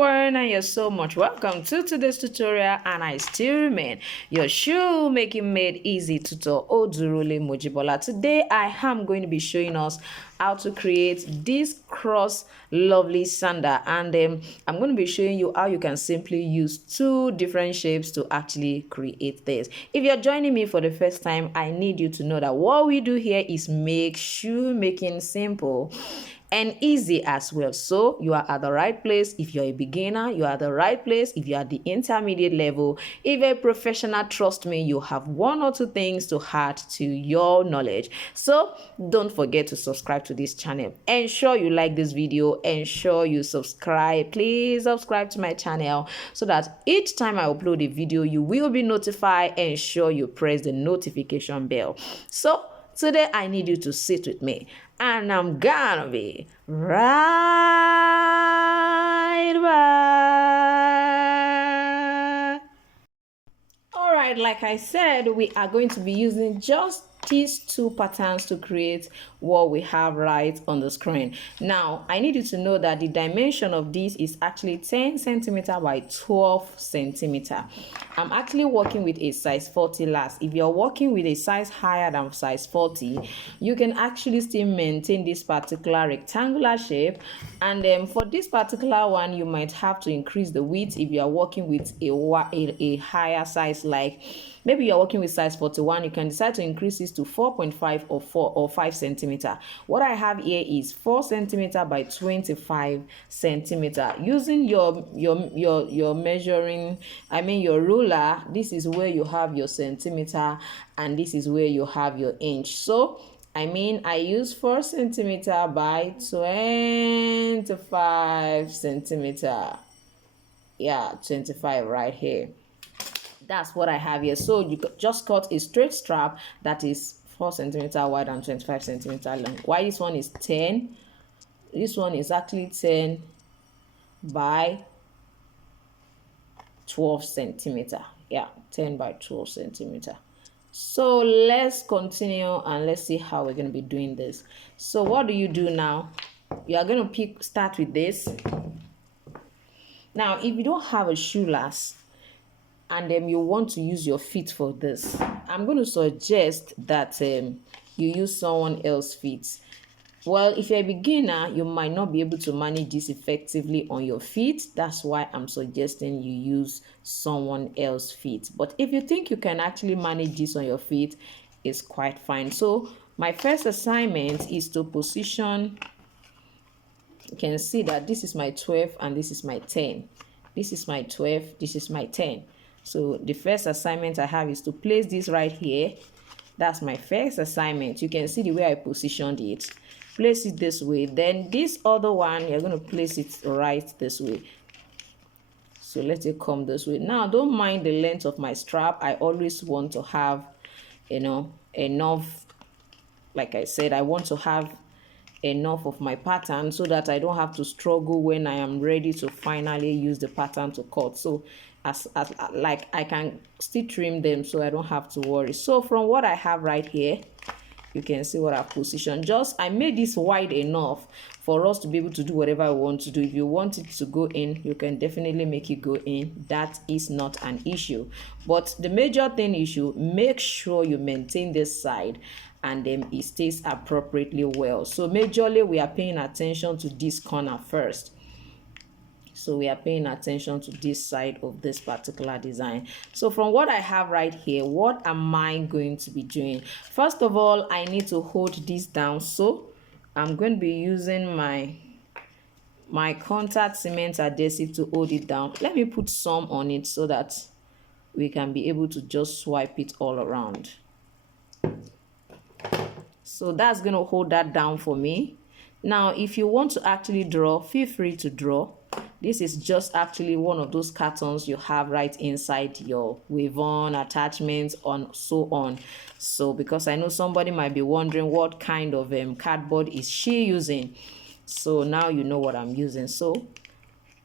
everyone, and you're so much welcome to today's tutorial, and I still remain your shoemaking made easy tutor Odurole Mojibola. Today I am going to be showing us how to create this cross lovely sandal, and I'm going to be showing you how you can simply use two different shapes to actually create this. If you're joining me for the first time, I need you to know that what we do here is make shoemaking simple and easy as well. So you are at the right place. If you're a beginner, you are at the right place. If you are at the intermediate level, if you're a professional, trust me, you have one or two things to add to your knowledge. So don't forget to subscribe to this channel. Ensure you like this video. Ensure you subscribe. Please subscribe to my channel so that each time I upload a video, you will be notified. Ensure you press the notification bell. So today I need you to sit with me, and I'm gonna be right back. All right, like I said, we are going to be using just these two patterns to create what we have right on the screen. Now I need you to know that the dimension of this is actually 10 centimeter by 12 centimeter. I'm actually working with a size 40 last. If you're working with a size higher than size 40, you can actually still maintain this particular rectangular shape, and for this particular one you might have to increase the width if you are working with a higher size. Like maybe you're working with size 41, you can decide to increase this to 4.5 or 4 or 5 centimeter. What I have here is 4 centimeter by 25 centimeter. Using your measuring, your ruler, this is where you have your centimeter and this is where you have your inch. So I use 4 centimeter by 25 centimeter. Yeah, 25 right here. That's what I have here. So you just cut a straight strap that is 4 centimeter wide and 25 centimeter long. Why this one is 10? This one is actually 10 by 12 centimeter. Yeah, 10 by 12 centimeter. So let's continue and let's see how we're going to be doing this. So what do you do now? You are going to start with this. Now, if you don't have a shoe last, and then you want to use your feet for this, I'm going to suggest that you use someone else's feet. Well, if you're a beginner, you might not be able to manage this effectively on your feet. That's why I'm suggesting you use someone else's feet. But if you think you can actually manage this on your feet, it's quite fine. So my first assignment is to position. You can see that this is my 12 and this is my 10. This is my 12, this is my 10. So the first assignment I have is to place this right here. That's my first assignment. You can see the way I positioned it. Place it this way. Then this other one, you're going to place it right this way. So let it come this way. Now, don't mind the length of my strap. I always want to have, enough. Like I said, I want to have enough of my pattern so that I don't have to struggle when I am ready to finally use the pattern to cut. So like I can still trim them so I don't have to worry. So from what I have right here, you can see what I've positioned. I made this wide enough for us to be able to do whatever I want to do. If you want it to go in, you can definitely make it go in. That is not an issue. But the major thing is you make sure you maintain this side and then it stays appropriately well. So majorly we are paying attention to this corner first. So we are paying attention to this side of this particular design. So from what I have right here, what am I going to be doing? First of all, I need to hold this down. So I'm going to be using my contact cement adhesive to hold it down. Let me put some on it so that we can be able to just swipe it all around. So that's going to hold that down for me. Now, if you want to actually draw, feel free to draw. This is just actually one of those cartons you have right inside your weave-on attachments and so on. So because I know somebody might be wondering what kind of cardboard is she using. So now you know what I'm using. So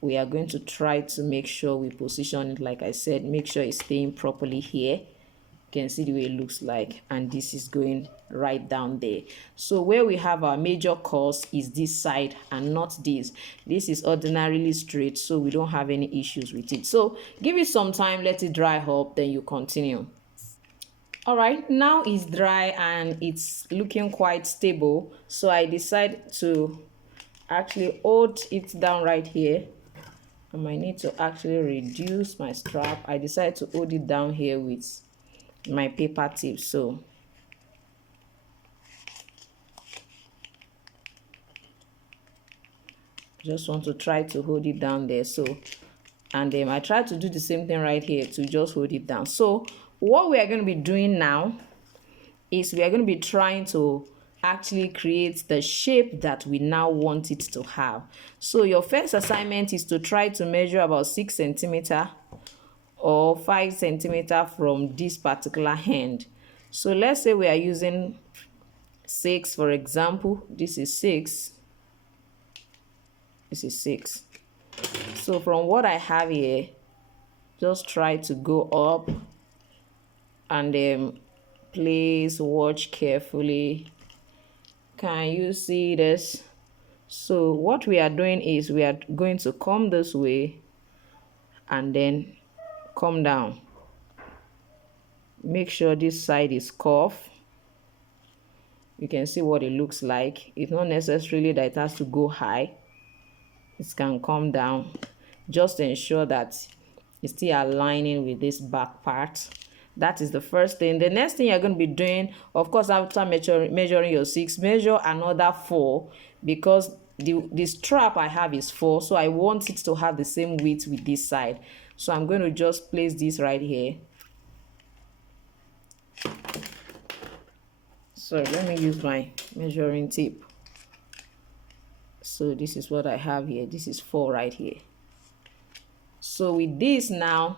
we are going to try to make sure we position it, like I said, make sure it's staying properly here. You can see the way it looks like, and this is going right down there. So where we have our major curls is this side and not this. This is ordinarily straight, so we don't have any issues with it. So give it some time, let it dry up, then you continue. All right, now it's dry and it's looking quite stable, so I decided to actually hold it down right here. I might need to actually reduce my strap. I decided to hold it down here with my paper tip. So just want to try to hold it down there. So, and then I try to do the same thing right here to just hold it down. So what we are going to be doing now is we are going to be trying to actually create the shape that we now want it to have. So your first assignment is to try to measure about 6 centimeters or 5 centimeters from this particular hand. So let's say we are using 6, for example. This is 6. This is 6. So from what I have here, just try to go up and then please watch carefully. Can you see this? So what we are doing is we are going to come this way and then come down. Make sure this side is curved. You can see what it looks like. It's not necessarily that it has to go high. It can come down. Just ensure that it's still aligning with this back part. That is the first thing. The next thing you're going to be doing, of course, after measuring your 6, measure another 4, because the strap I have is 4, so I want it to have the same width with this side. So I'm going to just place this right here. So let me use my measuring tape. So this is what I have here. This is 4 right here. So with this now,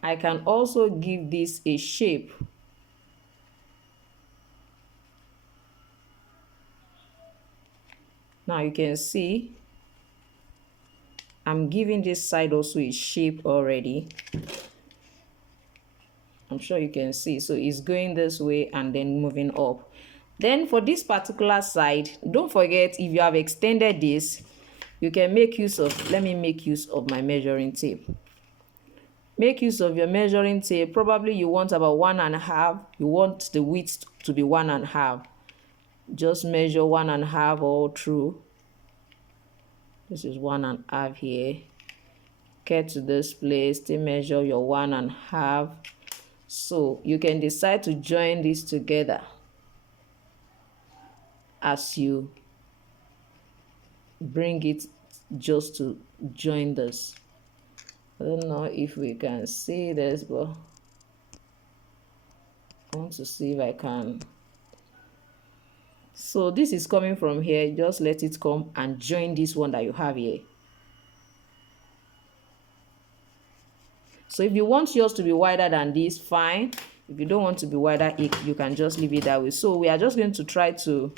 I can also give this a shape. Now you can see I'm giving this side also a shape already. I'm sure you can see. So it's going this way and then moving up. Then for this particular side, don't forget, if you have extended this, you can make use of, let me make use of my measuring tape. Make use of your measuring tape. Probably you want about 1.5. You want the width to be 1.5. Just measure 1.5 all through. This is 1.5 here. Get to this place, to measure your 1.5. So you can decide to join this together as you bring it, just to join this. I don't know if we can see this, but I want to see if I can. So this is coming from here. Just let it come and join this one that you have here. So if you want yours to be wider than this, fine. If you don't want to be wider, you can just leave it that way. So we are just going to try to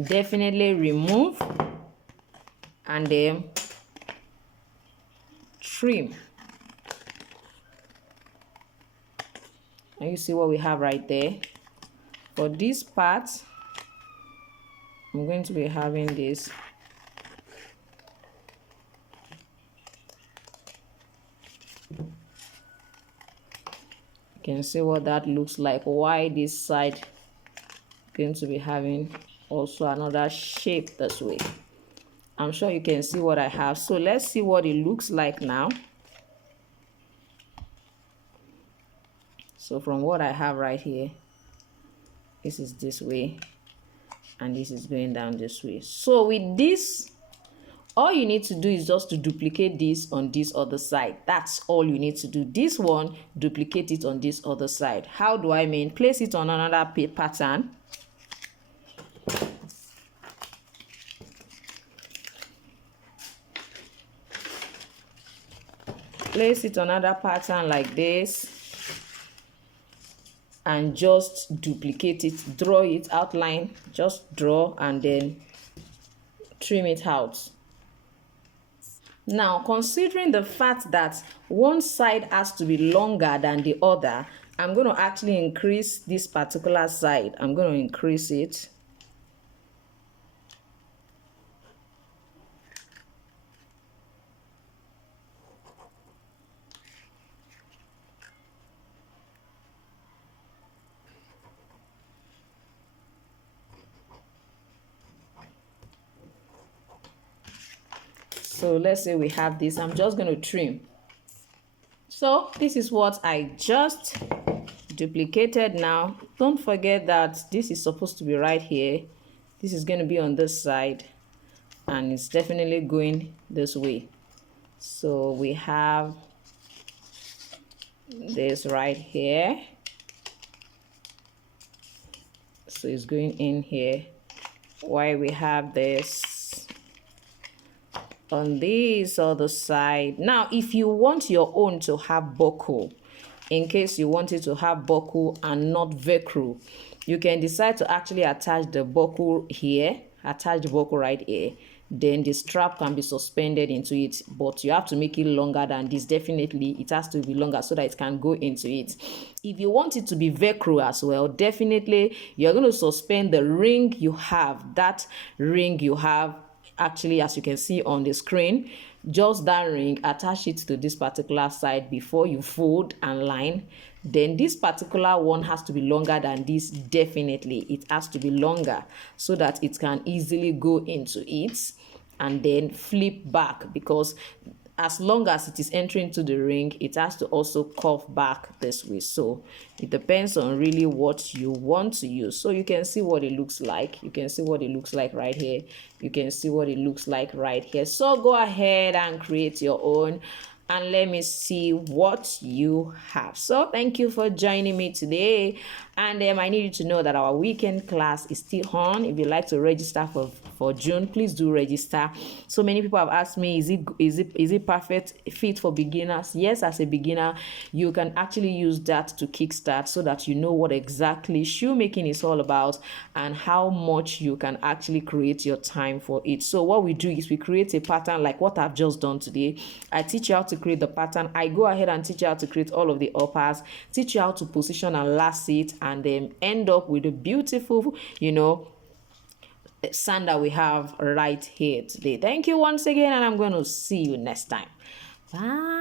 definitely remove and then trim. And you see what we have right there. For this part, I'm going to be having this. You can see what that looks like. Why this side going to be having also another shape this way. I'm sure you can see what I have. So let's see what it looks like now. So from what I have right here, this is this way and this is going down this way. So with this, all you need to do is just to duplicate this on this other side. That's all you need to do. This one, duplicate it on this other side. How do I mean? Place it on another pattern. Place it on another pattern like this. And just duplicate it. Draw it, outline. Just draw and then trim it out. Now, considering the fact that one side has to be longer than the other, I'm going to actually increase this particular side. I'm going to increase it. So let's say we have this. I'm just going to trim. So this is what I just duplicated now. Don't forget that this is supposed to be right here. This is going to be on this side, and it's definitely going this way. So we have this right here. So it's going in here. While we have this on this other side. Now, if you want your own to have buckle, in case you want it to have buckle and not Velcro, you can decide to actually attach the buckle here, attach the buckle right here. Then the strap can be suspended into it, but you have to make it longer than this. Definitely it has to be longer so that it can go into it. If you want it to be Velcro as well, definitely you're going to suspend the ring you have, that ring you have. Actually, as you can see on the screen, just that ring, attach it to this particular side before you fold and line. Then this particular one has to be longer than this. Definitely it has to be longer so that it can easily go into it and then flip back, because as long as it is entering into the ring, it has to also curve back this way. So it depends on really what you want to use. So you can see what it looks like. You can see what it looks like right here. You can see what it looks like right here. So go ahead and create your own, and let me see what you have. So thank you for joining me today, and I need you to know that our weekend class is still on. If you'd like to register for June, please do register. So many people have asked me, is it perfect fit for beginners? Yes, as a beginner you can actually use that to kickstart, so that you know what exactly shoemaking is all about and how much you can actually create your time for it. So what we do is we create a pattern like what I've just done today. I teach you how to create the pattern. I go ahead and teach you how to create all of the uppers, teach you how to position and lace it, and then end up with a beautiful, sandal we have right here today. Thank you once again, and I'm going to see you next time. Bye.